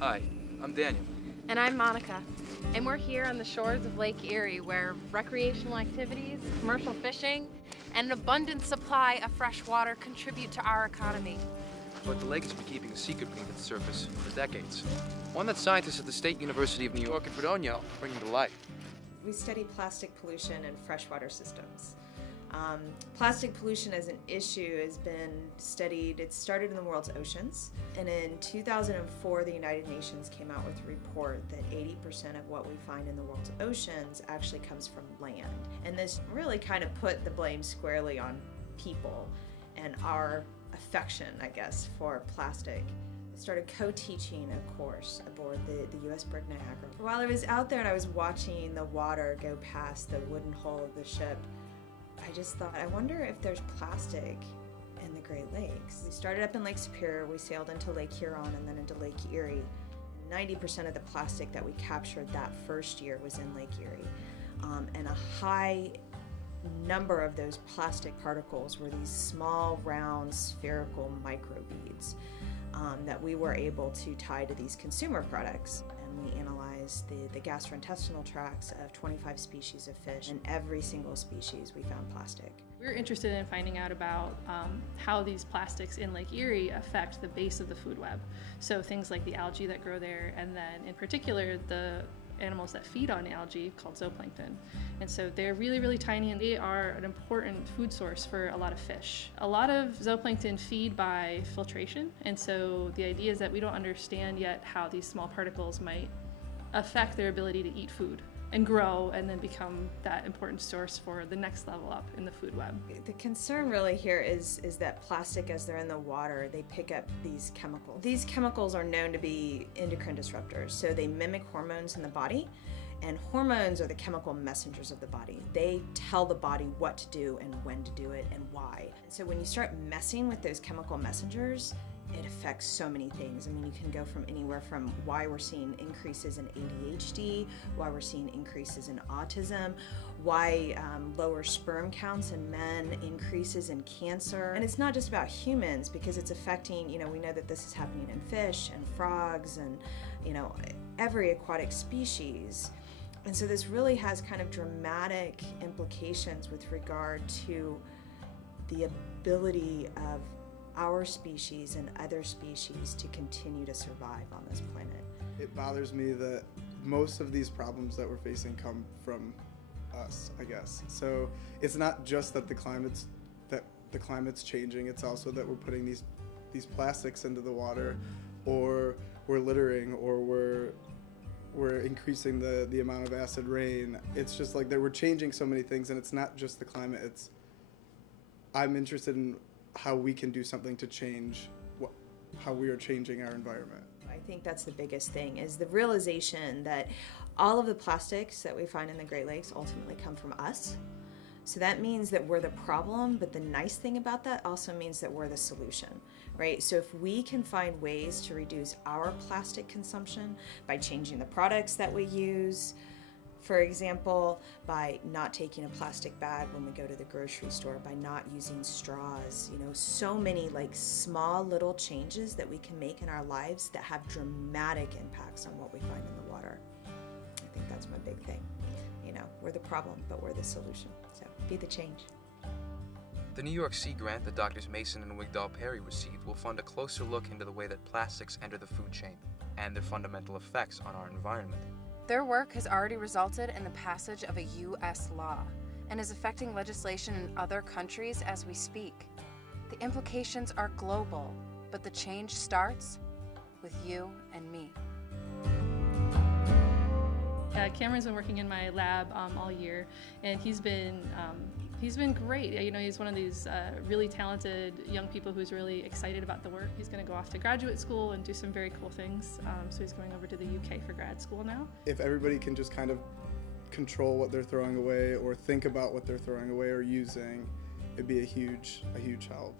Hi, I'm Daniel. And I'm Monica. And we're here on the shores of Lake Erie where recreational activities, commercial fishing, and an abundant supply of fresh water contribute to our economy. But the lake has been keeping a secret beneath the surface for decades. One that scientists at the State University of New York and Fredonia are bringing to light. We study plastic pollution in freshwater systems. Plastic pollution as an issue has been studied. It started in the world's oceans, and in 2004 the United Nations came out with a report that 80% of what we find in the world's oceans actually comes from land. And this really kind of put the blame squarely on people and our affection, I guess, for plastic. I started co-teaching a course aboard the US brig Niagara. While I was out there and I was watching the water go past the wooden hull of the ship, I just thought, I wonder if there's plastic in the Great Lakes. We started up in Lake Superior, we sailed into Lake Huron and then into Lake Erie. 90% of the plastic that we captured that first year was in Lake Erie. And a high number of those plastic particles were these small, round, spherical microbeads that we were able to tie to these consumer products. And we analyzed the gastrointestinal tracts of 25 species of fish, and every single species we found plastic. We're interested in finding out about how these plastics in Lake Erie affect the base of the food web. So things like the algae that grow there, and then in particular the animals that feed on algae called zooplankton. And so they're really, really tiny, and they are an important food source for a lot of fish. A lot of zooplankton feed by filtration, and so the idea is that we don't understand yet how these small particles might affect their ability to eat food and grow and then become that important source for the next level up in the food web. The concern really here is that plastic, as they're in the water, they pick up these chemicals. These chemicals are known to be endocrine disruptors, so they mimic hormones in the body, and hormones are the chemical messengers of the body. They tell the body what to do and when to do it and why. So when you start messing with those chemical messengers, it affects so many things. I mean, you can go from anywhere from why we're seeing increases in ADHD, why we're seeing increases in autism, why lower sperm counts in men, increases in cancer. And it's not just about humans, because it's affecting, we know that this is happening in fish and frogs and, every aquatic species. And so this really has kind of dramatic implications with regard to the ability of our species and other species to continue to survive on this planet. It bothers me that most of these problems that we're facing come from us, I guess. So it's not just that the climate's changing, it's also that we're putting these plastics into the water, or we're littering, or we're increasing the amount of acid rain. It's just like that we're changing so many things, and it's not just the climate. I'm interested in how we can do something to change how we are changing our environment. I think that's the biggest thing, is the realization that all of the plastics that we find in the Great Lakes ultimately come from us. So that means that we're the problem, but the nice thing about that also means that we're the solution, right? So if we can find ways to reduce our plastic consumption by changing the products that we use, for example, by not taking a plastic bag when we go to the grocery store, by not using straws, so many small little changes that we can make in our lives that have dramatic impacts on what we find in the water. I think that's my big thing. We're the problem, but we're the solution. So be the change. The New York Sea grant that Drs. Mason and Wigdal Perry received will fund a closer look into the way that plastics enter the food chain and their fundamental effects on our environment. Their work has already resulted in the passage of a U.S. law and is affecting legislation in other countries as we speak. The implications are global, but the change starts with you and me. Cameron's been working in my lab all year, and he's been great. He's one of these really talented young people who's really excited about the work. He's going to go off to graduate school and do some very cool things. So he's going over to the UK for grad school now. If everybody can just kind of control what they're throwing away, or think about what they're throwing away or using, it'd be a huge help.